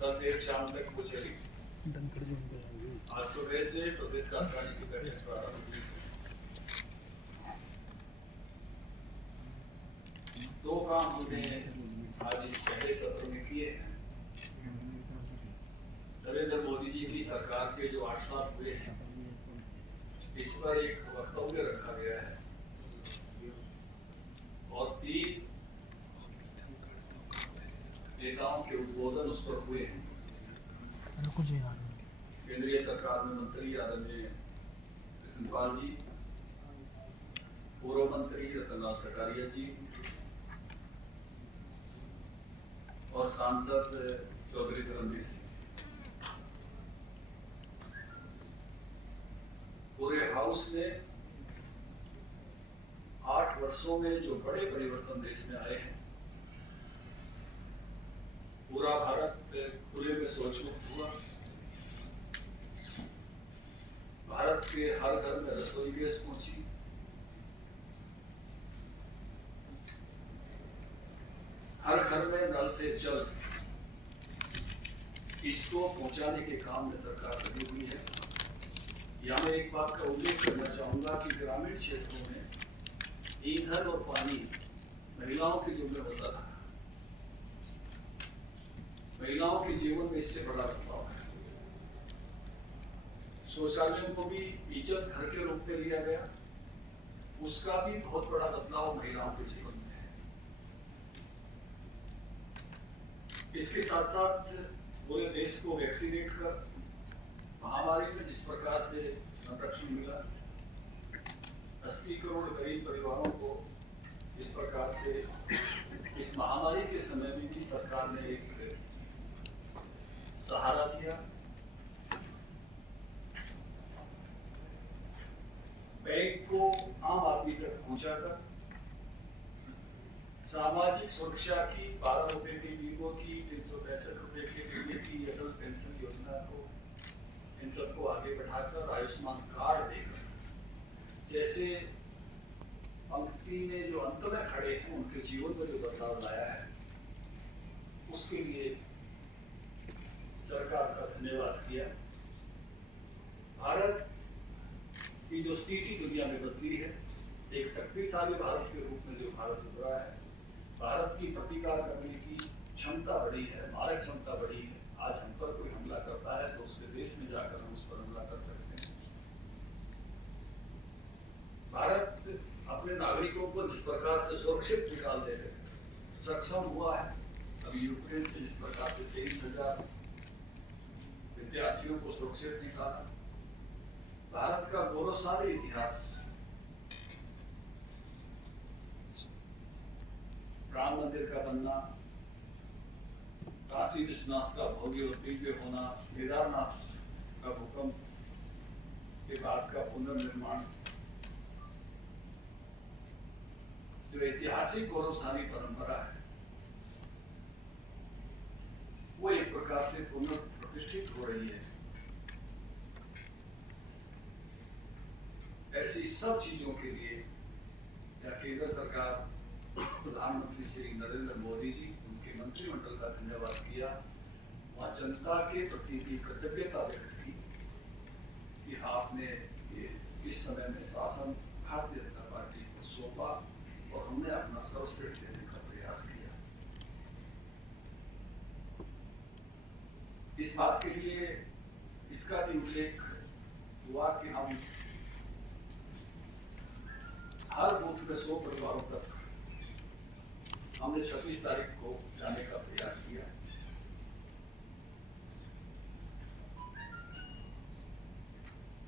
कल देर शाम तक वो चली। आज सुबह से प्रदेश कार्यकारिणी की बैठक प्रारंभ हुई। दो काम हमने आज इस पहले सत्र में किए हैं। नरेंद्र मोदी जी की सरकार के जो 8 साल हुए हैं, इस पर एक वक्तव्य रखा गया है और 3 नेताओं के उद्बोधन उस पर हुए हैं। केंद्रीय सरकार में मंत्री आदरणीय कृष्णपाल जी, पूर्व मंत्री रतनलाल कटारिया जी और सांसद चौधरी धर्मवीर सिंह जी। पूरे हाउस ने 8 वर्षों में जो बड़े परिवर्तन देश में आए हैं, पूरा भारत खुले में शौच मुक्त हुआ, भारत के हर घर में रसोई गैस पहुंची, हर घर में नल से जल, इसको पहुंचाने के काम में सरकार लगी हुई है। यहाँ मैं एक बात का उल्लेख करना चाहूंगा कि ग्रामीण क्षेत्रों में ईंधन और पानी महिलाओं के जिम्मे होता था। महिलाओं के जीवन में इससे बड़ा बदलाव है। शौचालयों को भी इज्जत घर के रूप में लिया गया, उसका भी बहुत बड़ा बदलाव महिलाओं के जीवन में है। इसके साथ साथ पूरे देश को वैक्सीनेट कर महामारी में जिस प्रकार से संरक्षण मिला, 80 करोड़ गरीब परिवारों को जिस प्रकार से इस महामारी के समय में भी सरकार ने एक सहारा दिया, बैंक को आम आदमी तक पहुंचाकर सामाजिक सुरक्षा की 12 रुपए की बीमों की 365 रुपए के बीमे की अटल पेंशन योजना को इन सबको आगे बढ़ाकर आयुष्मान कार्ड देकर जैसे पंक्ति में जो अंत में खड़े हैं उनके जीवन में जो बदलाव लाया है, उसके लिए सरकार का धन्यवाद किया। भारत की जो स्थिति दुनिया में बदली है, एक शक्तिशाली भारत के रूप में जो भारत उभरा है, भारत की प्रतिकार करने की क्षमता बढ़ी है, मारक क्षमता बढ़ी है। आज हम पर कोई हमला करता है तो उसके देश में जाकर हम उस पर हमला कर सकते हैं। भारत अपने नागरिकों को जिस प्रकार से सुरक्षित निकाल देते सक्षम हुआ है, अब यूक्रेन से जिस प्रकार से 23,000 विद्यार्थियों को सुरक्षित निकाला, भारत का गौरवशाली इतिहास, राम मंदिर का बनना, काशी विश्वनाथ का भव्य और दिव्य होना, केदारनाथ का भूकंप के बाद का पुनर्निर्माण, जो ऐतिहासिक गौरवशाली परंपरा है, वो एक प्रकार से पुनर्प्रतिष्ठित हो रही है। ऐसी सब चीजों के लिए केंद्र सरकार, प्रधानमंत्री श्री नरेंद्र मोदी जी, उनके मंत्रिमंडल का धन्यवाद किया, वहाँ जनता के प्रति भी कृतज्ञता व्यक्त की कि आपने ये इस समय में शासन भारतीय जनता पार्टी को सौंपा और हमने अपना सर्वश्रेष्ठ देने का प्रयास किया। इस बात के लिए इसका भी उल्लेख हुआ कि हम हर बूथ में 100 परिवारों तक हमने 26 तारीख को जाने का प्रयास किया।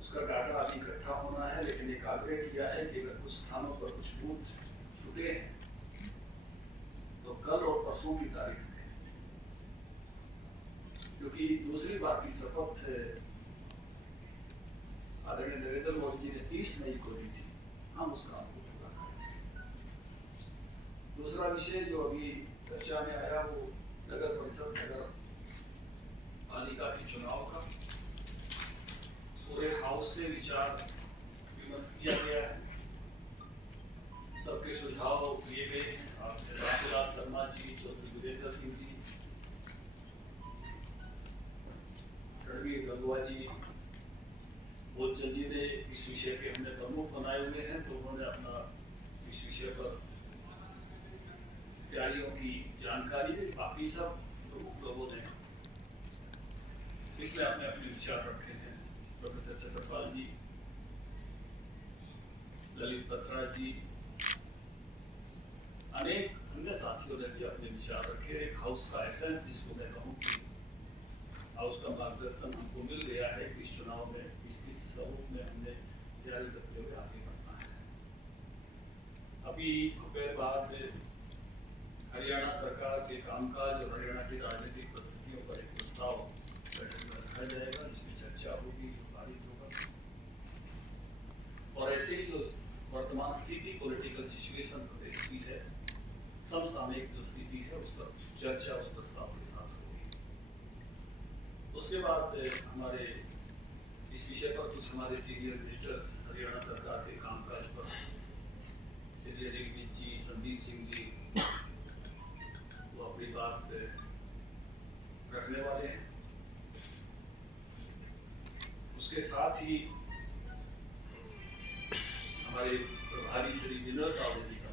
उसका डाटा अभी इकट्ठा होना है, लेकिन एक आग्रह किया है कि अगर कुछ स्थानों पर कुछ बूथ छूटे हैं तो कल और परसों की तारीख में, क्योंकि दूसरी बार की शपथ आदरणीय नरेंद्र मोदी जी ने 30 मई को दी थी, हम उस काम को पूरा करें। दूसरा विषय जो अभी चर्चा में आया वो नगर परिषद, नगर पालिका के चुनाव का पूरे हाउस से विचार विमर्श किया गया है, सबके सुझाव दिए गए हैं। रामविलास शर्मा जी, चौधरी वीरेंद्र सिंह जी, रणवीर गंगवा जी, बोलचंद जी ने इस विषय के हमने प्रमुख बनाए हुए हैं, तो उन्होंने अपना इस विषय पर तैयारियों की जानकारी दी। बाकी सब प्रमुख लोगों ने इसमें अपने अपने विचार रखे हैं। प्रोफेसर चक्रपाल जी, ललित बत्रा जी, अनेक अन्य साथियों ने भी अपने विचार रखे। एक हाउस का एसेंस जिसको मैं कहूँ, हाउस का मार्गदर्शन हमको मिल गया है इस चुनाव में, इस स्वरूप में हमने तैयारी करते हुए आगे बढ़ना है। अभी दोपहर बाद हरियाणा सरकार के कामकाज और हरियाणा की राजनीतिक परिस्थितियों पर एक प्रस्ताव बैठक में रखा जाएगा, जिसमें चर्चा होगी, जो पारित होगा। और ऐसे ही जो वर्तमान स्थिति, पॉलिटिकल सिचुएशन प्रदेश की है, समसामयिक जो स्थिति है, उस पर चर्चा उस प्रस्ताव के साथ होगी। उसके बाद हमारे इस विषय पर कुछ हमारे सीनियर मिनिस्टर्स हरियाणा सरकार के कामकाज पर, सीनियर डीपी जी संदीप सिंह जी, वो अपनी बात रखने वाले हैं। उसके साथ ही हमारे प्रभारी श्री विनोद तावड़े जी का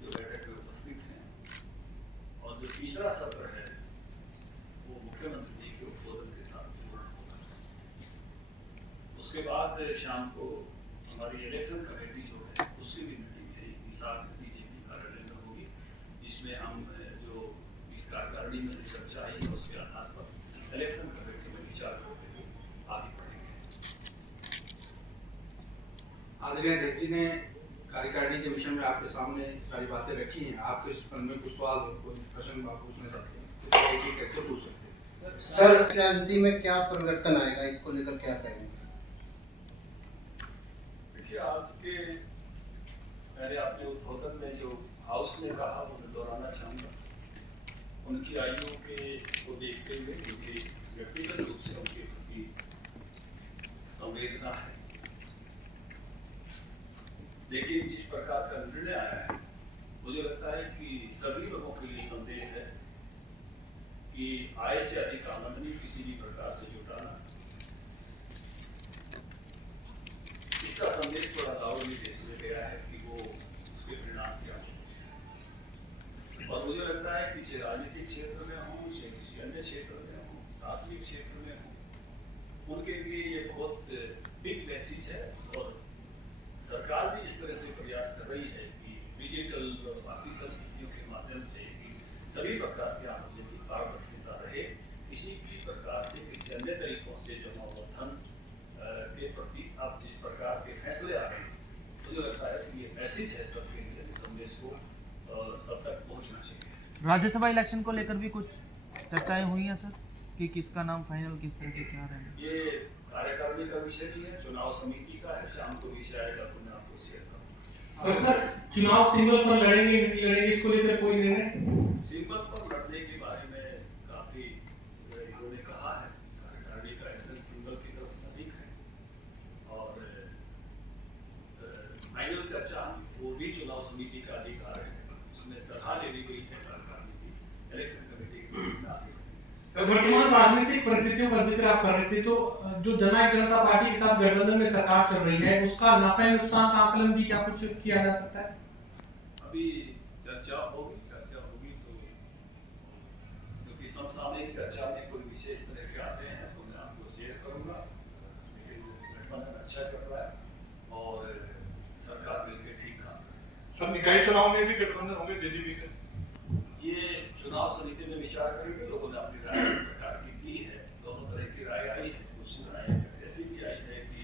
जो बैठक में उपस्थित हैं, और जो तीसरा सत्र है वो मुख्यमंत्री जी के उद्बोधन के साथ पूर्ण होगा। उसके बाद शाम को हमारी इलेक्शन कमेटी जो है उसकी भी मीटिंग है, बीजेपी कार्यालय में होगी, जिसमें हम जो इस कार्यकारिणी में चर्चा आई है उसके आधार पर इलेक्शन कमेटी में विचार करते हुए आगे बढ़ेंगे। आदरणीय अध्यक्ष जी ने कार्यकारिणी के विषय में आपके सामने सारी बातें रखी हैं। आपके इस पर में कुछ सवाल हो, कोई प्रश्न आप पूछना चाहते हैं तो एक एक करके पूछ सकते हैं। सर, राजनीति में क्या परिवर्तन आएगा, इसको लेकर क्या कहेंगे? देखिए, आज के मैंने अपने उद्बोधन में जो हाउस ने कहा वो मैं दोहराना चाहूँगा। उनकी आयु के को देखते हुए मुझे व्यक्तिगत रूप से उनके प्रति संवेदना है, लेकिन जिस प्रकार का निर्णय आया है, मुझे लगता है कि सभी लोगों के लिए संदेश है कि आय से अधिक आमदनी किसी भी प्रकार से जुटाना, इसका संदेश थोड़ा दावली देश में गया है कि वो उसके परिणाम क्या होंगे। और मुझे लगता है कि चाहे राजनीतिक क्षेत्र में हो, चाहे किसी अन्य क्षेत्र में हो, शासनिक क्षेत्र में हो, उनके लिए ये बहुत बिग मैसेज है। और सरकार भी इस तरह से प्रयास कर रही है कि डिजिटल और बाकी सब स्थितियों के माध्यम से सभी प्रकार की आमदनी की पारदर्शिता रहे। किसी भी प्रकार से, किसी अन्य तरीकों से जमावधन के प्रति आप जिस प्रकार के फैसले आ रहे हैं, मुझे लगता है कि ये मैसेज है सबके लिए, इस संदेश को सब तक पहुंचना चाहिए। राज्यसभा इलेक्शन को लेकर भी कुछ चर्चाएं हुई हैं सर, कि किसका नाम फाइनल, किस तरह से क्या रहेगा? ये कार्यकारिणी का विषय नहीं है, चुनाव समिति का है। शाम को विषय आएगा तो मैं आपको शेयर करूँगा। सर, चुनाव सिंबल पर लड़ेंगे नहीं लड़ेंगे, इसको लेकर कोई निर्णय? सिंबल पर लड़ने के बारे में काफी इन्होंने कहा है, कार्यकारिणी का एसेंस सिंबल की तरफ अधिक है, और फाइनल चर्चा वो भी चुनाव समिति का अधिकार है, उसमें सलाह लेनी गई है कार्यकारिणी की, इलेक्शन कमेटी की। सर, वर्तमान राजनीतिक परिस्थितियों का जिक्र आप कर रहे थे, तो जो जननायक जनता पार्टी के साथ गठबंधन में सरकार चल रही है, उसका नफे नुकसान का आकलन भी क्या कुछ किया जा सकता है? अभी चर्चा होगी तो, क्योंकि समसामयिक चर्चा में कोई विषय इस तरह के आते हैं तो मैं आपको शेयर करूंगा। लेकिन गठबंधन अच्छा चल रहा है और सरकार मिलकर ठीक काम कर रही है। सर, निकाय चुनाव में भी गठबंधन होंगे जेडीपी से? ये चुनाव समिति में विचार करेंगे। लोगों ने अपनी राय इस प्रकार की दी है, दोनों तरह की राय आई है। कुछ राय ऐसी भी आई है कि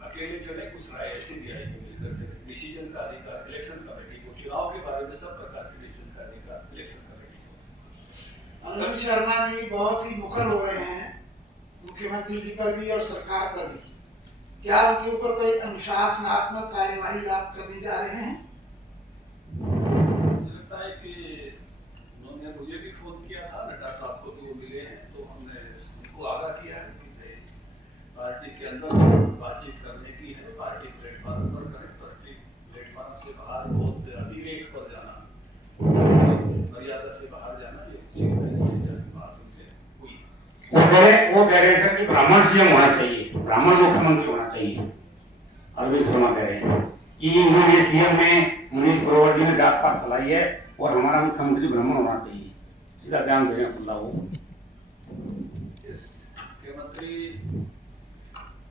अकेले चले, कुछ राय ऐसी भी आई है मिलकर से। डिसीजन का अधिकार इलेक्शन कमेटी को, चुनाव के बारे में सब प्रकार के डिसीजन का अधिकार इलेक्शन कमेटी को। अनिल शर्मा जी बहुत ही मुखर हो रहे हैं मुख्यमंत्री जी पर भी और सरकार पर भी। क्या उनके ऊपर कोई अनुशासनात्मक कार्यवाही आप करने जा रहे हैं? है कि उन्होंने मुझे भी फोन किया था, नड्डा साहब को भी वो मिले हैं, तो हमने उनको आगाह किया है कि पार्टी के अंदर बातचीत करने की है, पार्टी प्लेटफॉर्म पर करें। पार्टी प्लेटफॉर्म से बाहर बहुत अतिरेक पर जाना, मर्यादा से बाहर जाना ये उचित नहीं है। वो कह रहे हैं कि ब्राह्मण सीएम होना चाहिए, ब्राह्मण मुख्यमंत्री होना चाहिए। अरविंद शर्मा कह रहे हैं कि उन्होंने सीएम में मनीष ग्रोवर जी ने जात पात फैलाई है और हमारा मुख्यमंत्री ब्राह्मण होना चाहिए। सीधा बयान दे रहे हैं। मुख्यमंत्री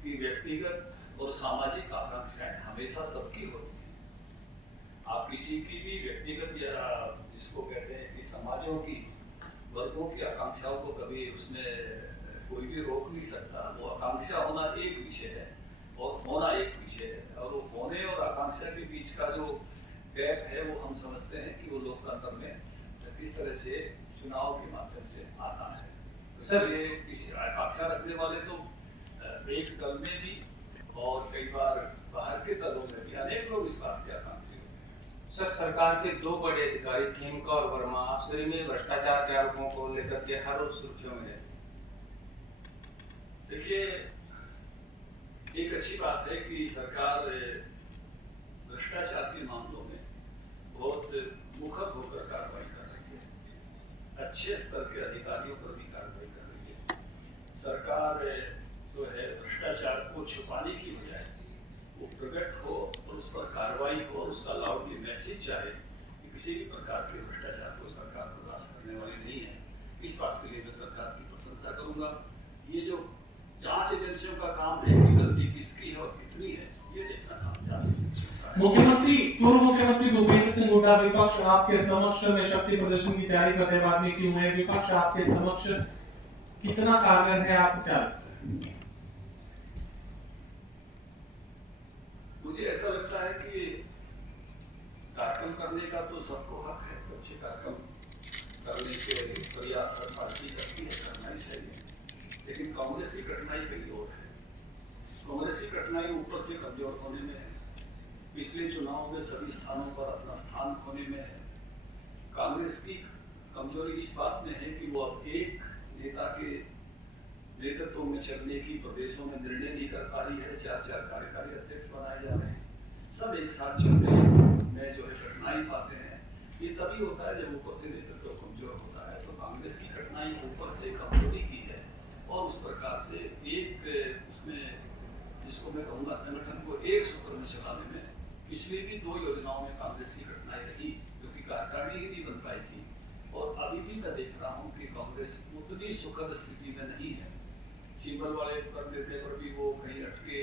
की व्यक्तिगत और सामाजिक आकांक्षाएं हमेशा सबकी होती है। आप किसी की भी व्यक्तिगत या जिसको कहते हैं कि समाजों की वर्गों की आकांक्षाओं को कभी उसमें कोई भी रोक नहीं सकता। वो आकांक्षा होना एक विषय है और होना एक विषय है, और वो होने और आकांक्षा के बीच का जो गैप है वो हम समझते हैं कि वो लोकतंत्र में किस तरह से चुनाव के माध्यम से आता है। सर ये किसी आकांक्षा रखने वाले तो एक दल में भी और कई बार बाहर के दलों में भी अनेक लोग इस बात के आकांक्षी होते हैं। सर, सरकार के 2 बड़े अधिकारी खेमका और वर्मा अफसरी में भ्रष्टाचार के आरोपों को लेकर के हर रोज सुर्खियों में रहते। देखिए, एक अच्छी बात है कि सरकार भ्रष्टाचार के मामलों में बहुत मुखर होकर कार्रवाई कर रही है। अच्छे स्तर के अधिकारियों पर भी कार्रवाई कर रही है। सरकार जो है भ्रष्टाचार को छुपाने की बजाय वो प्रकट हो और उस पर कार्रवाई हो और उसका लाउडली मैसेज जाए कि किसी भी प्रकार के भ्रष्टाचार को सरकार बर्दाश्त करने वाली नहीं है। इस बात के लिए मैं सरकार की प्रशंसा करूंगा। ये जो जांच एजेंसियों का काम है कि गलती किसकी है और कितनी है, ये देखना काम जांच एजेंसियों का है। मुख्यमंत्री पूर्व मुख्यमंत्री भूपेंद्र सिंह हुड्डा विपक्ष आपके समक्ष में शक्ति प्रदर्शन की तैयारी करने वाले क्यों है? विपक्ष आपके समक्ष कितना कारगर है, आपको क्या लगता है? मुझे ऐसा लगता है कि कार्यक्रम करने का तो सबको हक है। अच्छे कार्यक्रम करने के प्रयास हर पार्टी करती है, करना ही चाहिए। लेकिन कांग्रेस की कठिनाई कहीं और है। कांग्रेस की कठिनाई ऊपर से कमजोर होने में है। पिछले चुनाव में सभी स्थानों पर अपना स्थान खोने में है। कांग्रेस की कमजोरी इस बात में है कि वो अब एक नेता के नेतृत्व में चलने की प्रदेशों में निर्णय नहीं कर पा रही है। 4 कार्यकारी अध्यक्ष बनाए जा रहे हैं। सब एक साथ चलने में जो है कठिनाई पाते हैं। ये तभी होता है जब ऊपर से नेतृत्व कमजोर होता है। तो कांग्रेस की कठिनाई ऊपर से कमजोरी की है और उस प्रकार से एक उसमें जिसको मैं कहूँगा संगठन को एक सूत्र में चलाने में पिछली भी 2 योजनाओं में कांग्रेस की कठिनाई रही, क्योंकि कार्यकारिणी ही नहीं बन पाई थी। और अभी भी मैं देख रहा हूँ कि कांग्रेस उतनी सुखद स्थिति में नहीं है। सिंबल वाले कर देने पर भी वो कहीं अटके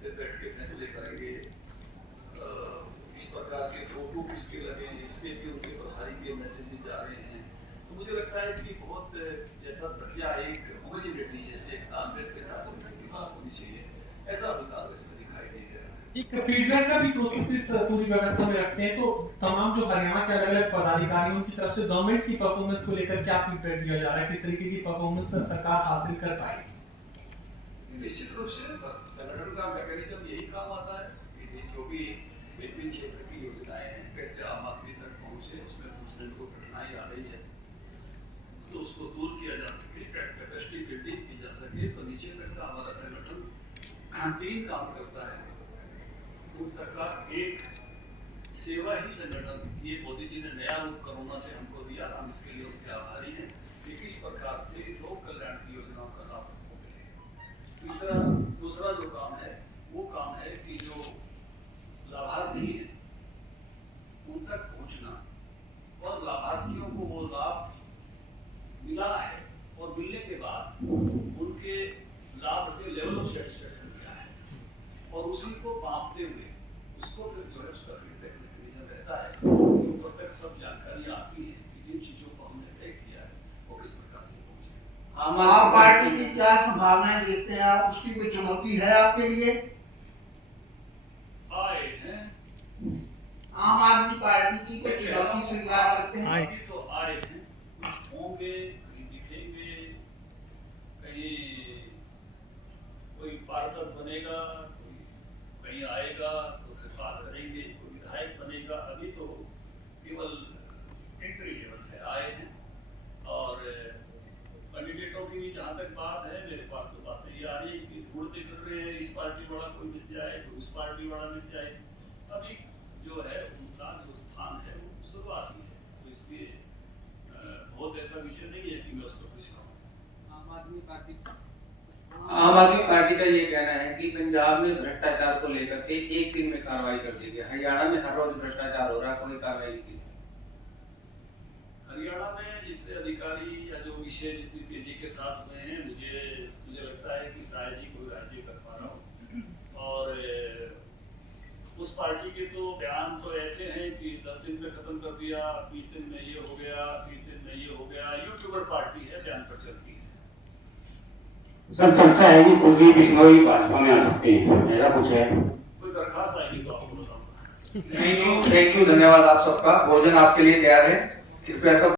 बैठ के फैसले करेंगे। इस प्रकार के फोटो किसके लगे, इसके भी उनके प्रभारी के मैसेजेस जा रहे हैं। तो मुझे लगता है कि बहुत जैसा प्रक्रिया एक होमोजेनिटी जैसे एक तालमेल के साथ चलने की बात होनी चाहिए, ऐसा अभी कांग्रेस में दिखाई नहीं दे रहा है। एक फीडबैक का भी प्रोसेस पूरी व्यवस्था में रखते हैं, तो तमाम जो हरियाणा के अलग अलग पदाधिकारियों की तरफ से गवर्नमेंट की परफॉर्मेंस को लेकर क्या फीडबैक दिया जा रहा है? किस तरीके की परफॉर्मेंस सरकार हासिल कर पाएगी? निश्चित रूप से संगठन का मैकेनिज्म यही काम आता है कि जो भी विभिन्न क्षेत्र की योजनाएं हैं कैसे आम आदमी तक पहुंचे, उसमें पहुंचने को कठिनाई आ रही है तो उसको दूर किया जा सके, कैपेसिटी बिल्डिंग की जा सके। तो नीचे तक का हमारा संगठन 3 काम करता है। उन तक का एक सेवा ही संगठन, ये मोदी जी ने नया रूप कोरोना से हमको दिया, हम इसके लिए उनके आभारी हैं कि किस प्रकार से लोक कल्याण की योजनाओं का लाभ हमको मिले। दूसरा जो काम है वो काम है कि जो लाभार्थी हैं उन तक पहुंचना और लाभार्थियों को वो लाभ मिला है और मिलने के बाद उनके लाभ से लेवल ऑफ सेटिस्फेक्शन क्या है और उसी को मापते हुए उसको फिर जो है उसका फीडबैक मैकेनिज्म रहता है कि ऊपर तक सब जानकारियां आती हैं कि जिन चीजों को हमने तय किया है वो किस प्रकार से पहुंचे। आम पार्टी की क्या संभावनाएं देखते हैं आप? उसकी कोई चुनौती है आपके लिए? आए हैं आम आदमी पार्टी की कोई चुनौती स्वीकार करते हैं? अभी तो आए हैं, कुछ होंगे, कहीं दिखेंगे, कहीं कोई पार्षद बनेगा, कोई कहीं आएगा तो फिर बात करेंगे, कोई विधायक बनेगा। अभी तो केवल एंट्री लेवल है, आए हैं। और कैंडिडेटों की भी जहाँ तक बात है, मेरे पास तो बातें ये आ रही है कि ढूंढते फिर रहे हैं, इस पार्टी वाला कोई मिल जाए, कोई उस पार्टी वाला मिल जाए। अभी जो है उनका जो स्थान है वो शुरुआत ही है, तो इसलिए बहुत ऐसा विषय नहीं है कि मैं उस पर कुछ कहूँ। आम आदमी पार्टी का ये कहना है कि पंजाब में भ्रष्टाचार को लेकर के एक दिन में कार्रवाई कर दी गई। हरियाणा में हर रोज भ्रष्टाचार हो रहा है, कोई कार्रवाई नहीं की। हरियाणा में जितने अधिकारी या जो विषय जितनी तेजी के साथ हुए हैं, मुझे लगता है कि शायद ही कोई राज्य कर पा रहा हो। और उस पार्टी के तो बयान तो ऐसे हैं कि 10 दिन में खत्म कर दिया, 20 दिन में ये हो गया, 30 दिन में ये हो गया। यूट्यूबर पार्टी है, बयान पर चलती है। सर चर्चा है कि कुलदीप बिश्नोई भाजपा में आ सकते हैं, ऐसा कुछ है? कोई दरखास्त आएगी तो आपको बताऊंगा। थैंक यू, धन्यवाद आप सबका। भोजन आपके लिए तैयार है, कृपया सब